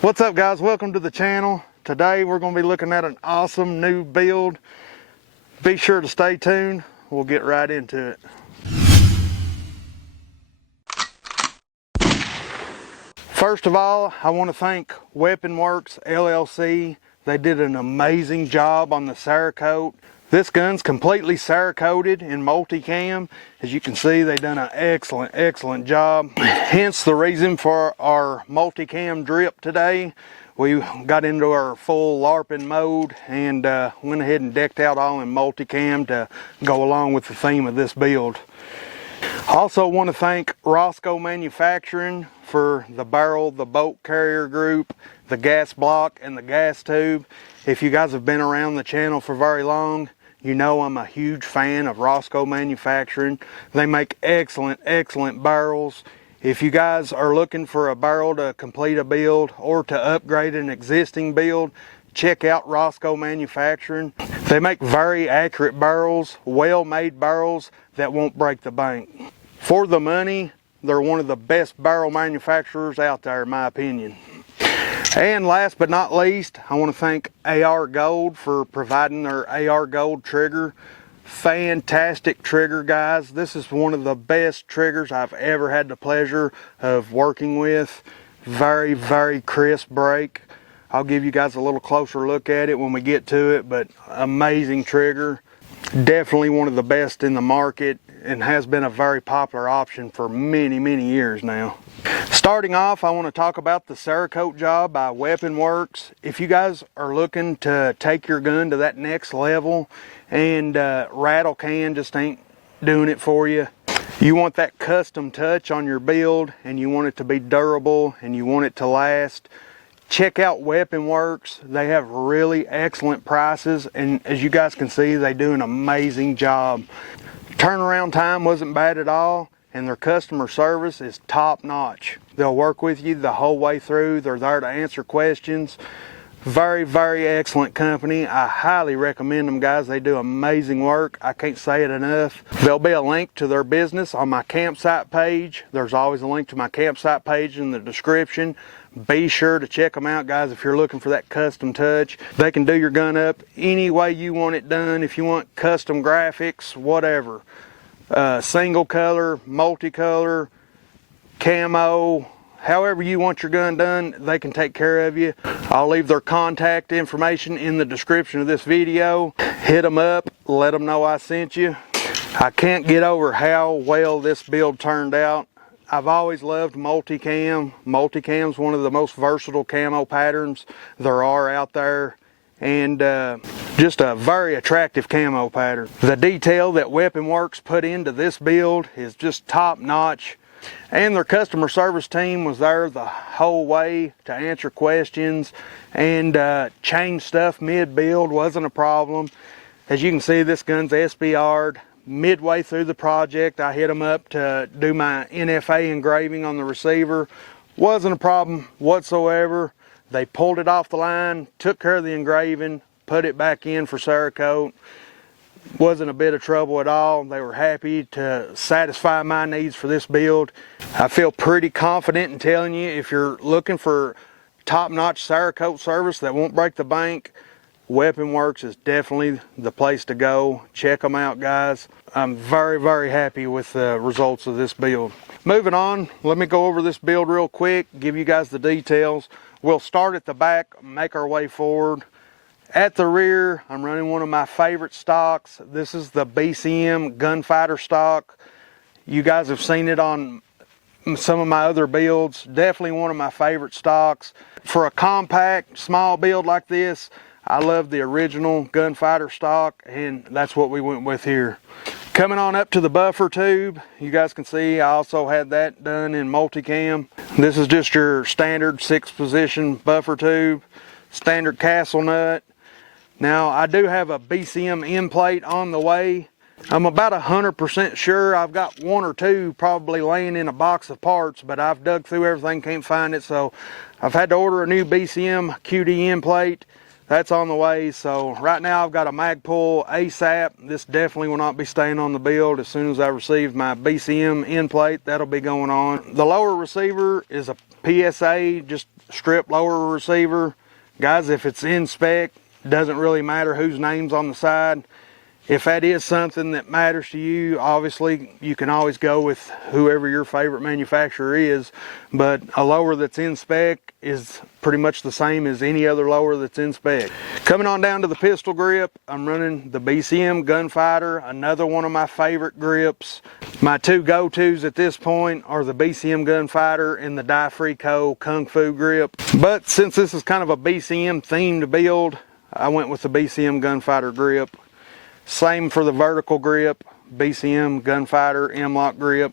What's up, guys? Welcome to the channel. Today we're going to be looking at an awesome new build. Be sure to stay tuned. We'll get right into it. First of all, I want to thank Weapon Works LLC. They did an amazing job on the Cerakote. This gun's completely Cerakoted in Multicam. As you can see, they've done an excellent job. Hence the reason for our Multicam drip today. We got into our full LARPing mode and went ahead and decked out all in Multicam to go along with the theme of this build. Also want to thank Rosco Manufacturing for the barrel, the bolt carrier group, the gas block, and the gas tube. If you guys have been around the channel for very long, you know I'm a huge fan of Rosco Manufacturing. They make excellent barrels. If you guys are looking for a barrel to complete a build or to upgrade an existing build, check out Rosco Manufacturing. They make very accurate barrels, well-made barrels that won't break the bank. For the money, they're one of the best barrel manufacturers out there, in my opinion. And last but not least, I want to thank AR Gold for providing their AR Gold trigger. Fantastic trigger, guys. This is one of the best triggers I've ever had the pleasure of working with. Very crisp break. I'll give you guys a little closer look at it when we get to it, but amazing trigger. Definitely one of the best in the market and has been a very popular option for many years now. Starting off, I want to talk about the Cerakote job by Weapon Works. If you guys are looking to take your gun to that next level and rattle can just ain't doing it for you, you want that custom touch on your build and you want it to be durable and you want it to last, check out Weapon Works. They have really excellent prices, and as you guys can see, they do an amazing job. Turnaround time wasn't bad at all, and their customer service is top notch. They'll work with you the whole way through. They're there to answer questions. Very excellent company. I highly recommend them, guys. They do amazing work. I can't say it enough. There'll be a link to their business on my campsite page. There's always a link to my campsite page in the description. Be sure to check them out, guys, if you're looking for that custom touch. They can do your gun up any way you want it done. If you want custom graphics, whatever. Single color, multicolor, camo, however you want your gun done, they can take care of you. I'll leave their contact information in the description of this video. Hit them up, let them know I sent you. I can't get over how well this build turned out. I've always loved Multicam. Multicam's one of the most versatile camo patterns there are out there, and just a very attractive camo pattern. The detail that Weapon Works put into this build is just top notch, and their customer service team was there the whole way to answer questions and change stuff mid-build. Wasn't a problem. As you can see, this gun's SBR'd. Midway through the project, I hit them up to do my NFA engraving on the receiver. Wasn't a problem whatsoever. They pulled it off the line, took care of the engraving, put it back in for Cerakote. Wasn't a bit of trouble at all. They were happy to satisfy my needs for this build. I feel pretty confident in telling you, if you're looking for top-notch Cerakote service that won't break the bank, Weapon Works is definitely the place to go. Check them out, guys. I'm very happy with the results of this build. Moving on, let me go over this build real quick, give you guys the details. We'll start at the back, make our way forward. At the rear, I'm running one of my favorite stocks. This is the BCM Gunfighter stock. You guys have seen it on some of my other builds. Definitely one of my favorite stocks. For a compact, small build like this, I love the original Gunfighter stock, and that's what we went with here. Coming on up to the buffer tube, you guys can see I also had that done in Multicam. This is just your standard 6-position buffer tube, standard castle nut. Now, I do have a BCM end plate on the way. I'm about 100% sure I've got one or two probably laying in a box of parts, but I've dug through everything, can't find it, so I've had to order a new BCM QD end plate. that's on the way. So right now I've got a mag pull ASAP. This definitely will not be staying on the build. As soon as I receive my BCM end plate, that'll be going on. The lower receiver is a PSA, just strip lower receiver. Guys, if it's in spec, doesn't really matter whose name's on the side. If that is something that matters to you, obviously you can always go with whoever your favorite manufacturer is, but a lower that's in spec is pretty much the same as any other lower that's in spec. Coming on down to the pistol grip, I'm running the BCM Gunfighter, another one of my favorite grips. My two go-tos at this point are the BCM Gunfighter and the Die Free Co Kung Fu grip. But since this is kind of a BCM themed build, I went with the BCM Gunfighter grip. Same for the vertical grip, BCM Gunfighter M-Lock grip.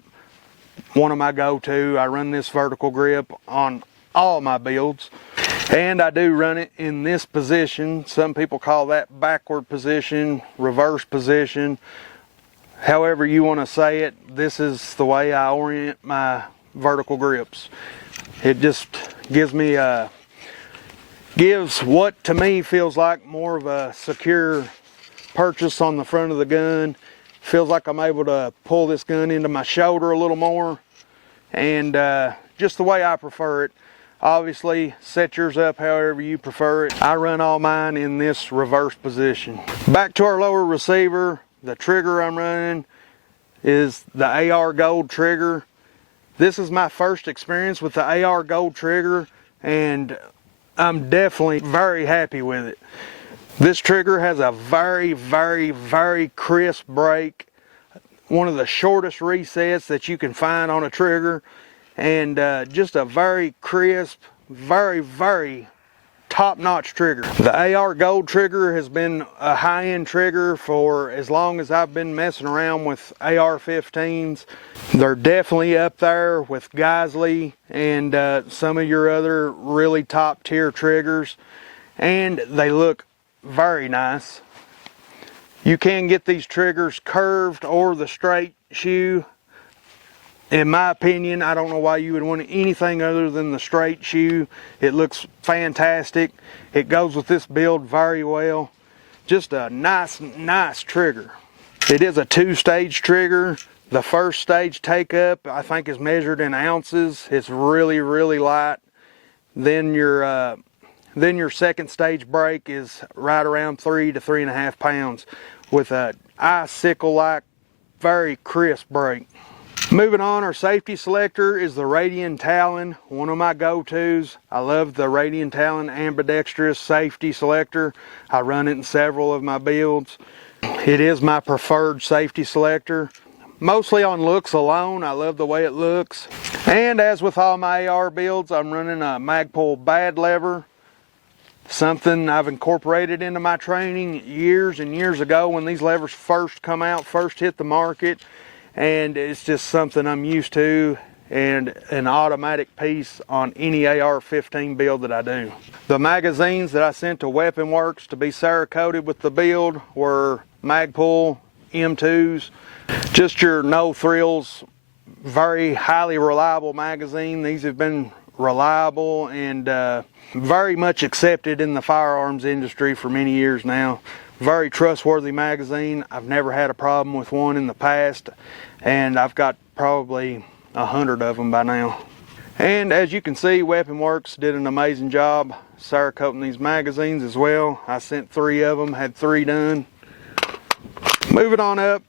One of my go-to. I run this vertical grip on all my builds. And I do run it in this position. Some people call that backward position, reverse position. However you want to say it, this is the way I orient my vertical grips. It just gives me gives what to me feels like more of a secure purchase on the front of the gun. Feels like I'm able to pull this gun into my shoulder a little more, and just the way I prefer it. Obviously set yours up however you prefer it. I run all mine in this reverse position. Back to our lower receiver, the trigger I'm running is the AR Gold trigger. This is my first experience with the AR Gold trigger, and I'm definitely very happy with it. This trigger has a very, very, very crisp break. One of the shortest resets that you can find on a trigger. And just a very crisp, very, very top-notch trigger. The AR Gold trigger has been a high-end trigger for as long as I've been messing around with AR15s. They're definitely up there with Geisley and some of your other really top-tier triggers. And they look very nice. You can get these triggers curved or the straight shoe. In my opinion, I don't know why you would want anything other than the straight shoe. It looks fantastic. It goes with this build very well. Just a nice trigger. It is a two-stage trigger. The first stage take up, I think, is measured in ounces. It's really, really light. Then your second stage break is right around 3 to 3.5 pounds with a icicle-like, very crisp break. Moving on, our safety selector is the Radian Talon, one of my go-tos. I love the Radian Talon ambidextrous safety selector. I run it in several of my builds. It is my preferred safety selector. Mostly on looks alone, I love the way it looks. And as with all my AR builds, I'm running a Magpul bad lever. Something I've incorporated into my training years and years ago when these levers first come out, first hit the market. And it's just something I'm used to and an automatic piece on any AR-15 build that I do. The magazines that I sent to Weapon Works to be Cerakoted with the build were Magpul M2s. Just your no thrills, very highly reliable magazine. These have been reliable and very much accepted in the firearms industry for many years now. Very trustworthy magazine. I've never had a problem with one in the past, and I've got probably 100 of them by now. And as you can see, Weapon Works did an amazing job Cerakoting these magazines as well. I sent 3 of them, had 3 done. Moving on up,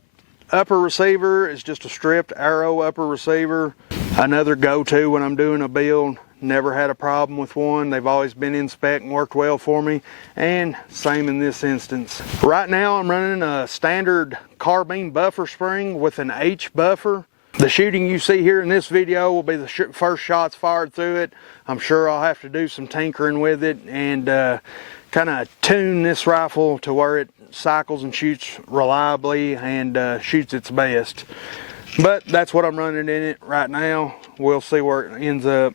upper receiver is just a stripped arrow upper receiver. Another go-to when I'm doing a build. Never had a problem with one. They've always been in spec and worked well for me, and same in this instance. Right now I'm running a standard carbine buffer spring with an H buffer. The shooting you see here in this video will be the first shots fired through it. I'm sure I'll have to do some tinkering with it and kind of tune this rifle to where it cycles and shoots reliably and shoots its best. But that's what I'm running in it right now. We'll see where it ends up.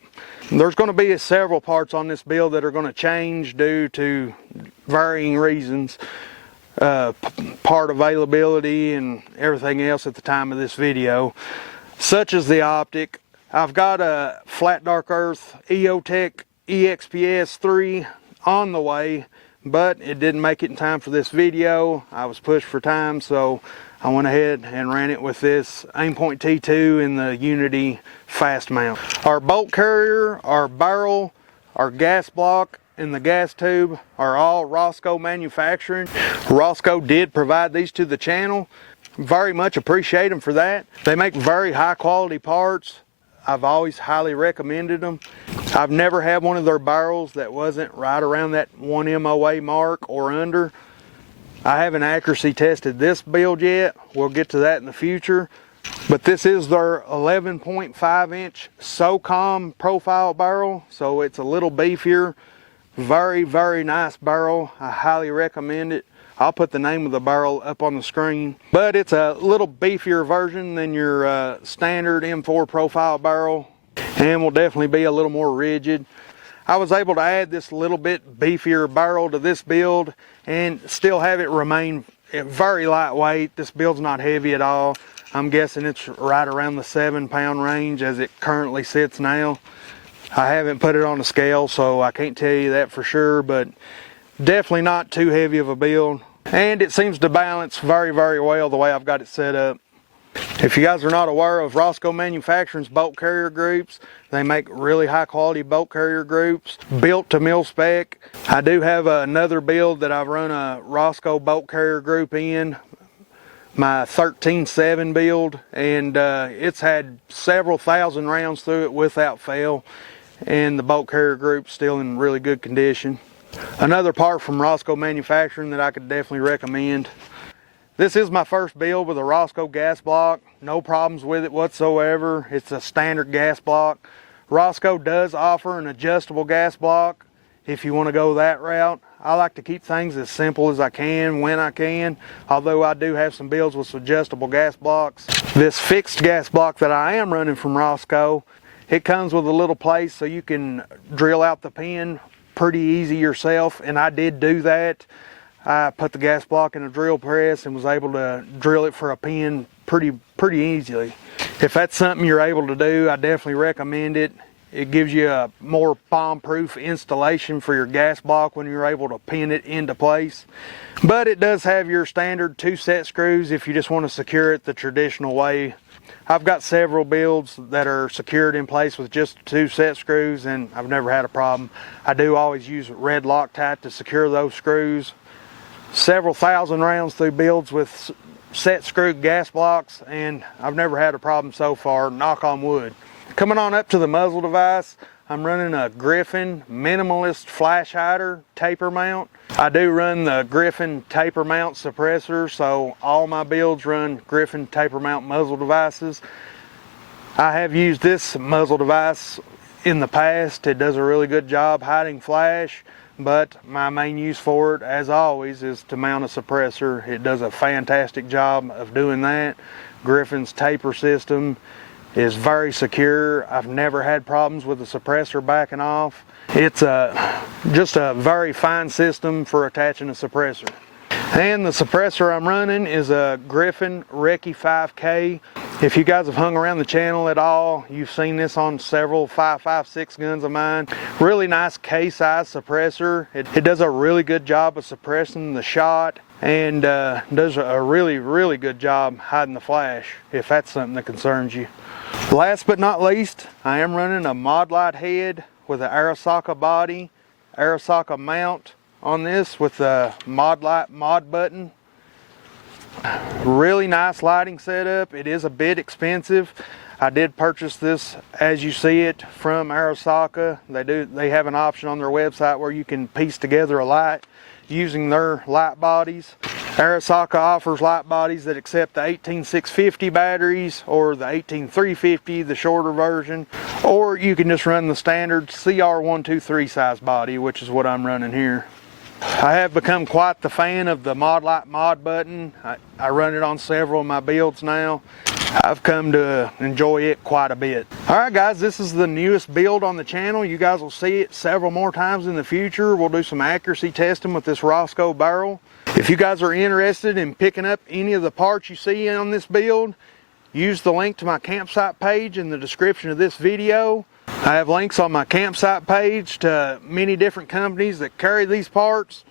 There's going to be several parts on this build that are going to change due to varying reasons. Part availability and everything else at the time of this video. Such as the optic. I've got a Flat Dark Earth EOTech EXPS 3 on the way. but it didn't make it in time for this video. I was pushed for time, so I went ahead and ran it with this Aimpoint T2 in the Unity fast mount. Our bolt carrier, our barrel, our gas block, and the gas tube are all Rosco Manufacturing. Rosco did provide these to the channel. Very much appreciate them for that. They make very high quality parts. I've always highly recommended them. I've never had one of their barrels that wasn't right around that 1 MOA mark or under. I haven't accuracy tested this build yet. We'll get to that in the future. But this is their 11.5 inch Socom profile barrel, so it's a little beefier. Very, very nice barrel. I highly recommend it. I'll put the name of the barrel up on the screen. But it's a little beefier version than your standard M4 profile barrel, and will definitely be a little more rigid. I was able to add this little bit beefier barrel to this build and still have it remain very lightweight. This build's not heavy at all. I'm guessing it's right around the 7-pound range as it currently sits now. I haven't put it on a scale, so I can't tell you that for sure, but definitely not too heavy of a build. And it seems to balance very, very well the way I've got it set up. If you guys are not aware of Rosco Manufacturing's bolt carrier groups, they make really high quality bolt carrier groups built to mil spec. I do have another build that I've run a Rosco bolt carrier group in, my 13.7 build, and it's had several thousand rounds through it without fail, and the bolt carrier group's still in really good condition. Another part from Rosco Manufacturing that I could definitely recommend. This is my first build with a Rosco gas block. No problems with it whatsoever. It's a standard gas block. Rosco does offer an adjustable gas block if you want to go that route. I like to keep things as simple as I can when I can, although I do have some builds with adjustable gas blocks. This fixed gas block that I am running from Rosco, it comes with a little place so you can drill out the pin pretty easy yourself, and I did do that. I put the gas block in a drill press and was able to drill it for a pin pretty easily. If that's something you're able to do, I definitely recommend it. It gives you a more bomb-proof installation for your gas block when you're able to pin it into place. But it does have your standard 2 set screws if you just want to secure it the traditional way. I've got several builds that are secured in place with just 2 set screws, and I've never had a problem. I do always use red Loctite to secure those screws. Several thousand rounds through builds with set screw gas blocks, and I've never had a problem so far, knock on wood. Coming on up to the muzzle device, I'm running a Griffin minimalist flash hider taper mount. I do run the Griffin taper mount suppressor, so all my builds run Griffin taper mount muzzle devices. I have used this muzzle device in the past. It does a really good job hiding flash, but my main use for it, as always, is to mount a suppressor. It does a fantastic job of doing that. Griffin's taper system is very secure. I've never had problems with the suppressor backing off. It's just a very fine system for attaching a suppressor. And the suppressor I'm running is a Griffin Recce 5K. If you guys have hung around the channel at all, you've seen this on several 5.56 guns of mine. Really nice K-size suppressor. It does a really good job of suppressing the shot, and does a really good job hiding the flash, if that's something that concerns you. Last but not least, I am running a mod light head with an Arasaka body, Arasaka mount on this with a mod light mod button. Really nice lighting setup. It is a bit expensive. I did purchase this as you see it from Arasaka. They have an option on their website where you can piece together a light using their light bodies. Arasaka offers light bodies that accept the 18650 batteries or the 18350, the shorter version, or you can just run the standard CR123 size body, which is what I'm running here. I have become quite the fan of the mod light mod button. I run it on several of my builds now. I've come to enjoy it quite a bit. Alright guys, this is the newest build on the channel. You guys will see it several more times in the future. We'll do some accuracy testing with this Rosco barrel. If you guys are interested in picking up any of the parts you see on this build, use the link to my campsite page in the description of this video. I have links on my campsite page to many different companies that carry these parts.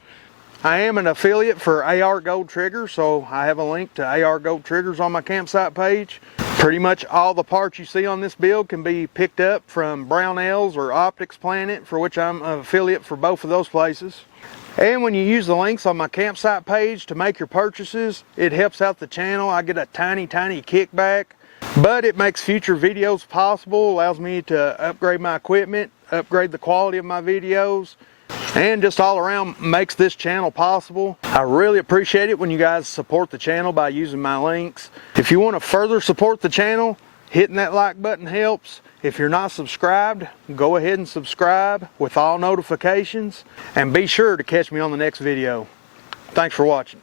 I am an affiliate for AR Gold Triggers, so I have a link to AR Gold Triggers on my campsite page. Pretty much all the parts you see on this build can be picked up from Brownells or Optics Planet, for which I'm an affiliate for both of those places. And when you use the links on my campsite page to make your purchases, it helps out the channel. I get a tiny kickback, but it makes future videos possible, allows me to upgrade my equipment, upgrade the quality of my videos, and just all around makes this channel possible. I really appreciate it when you guys support the channel by using my links. If you want to further support the channel, hitting that like button helps. If you're not subscribed, go ahead and subscribe with all notifications, and be sure to catch me on the next video. Thanks for watching.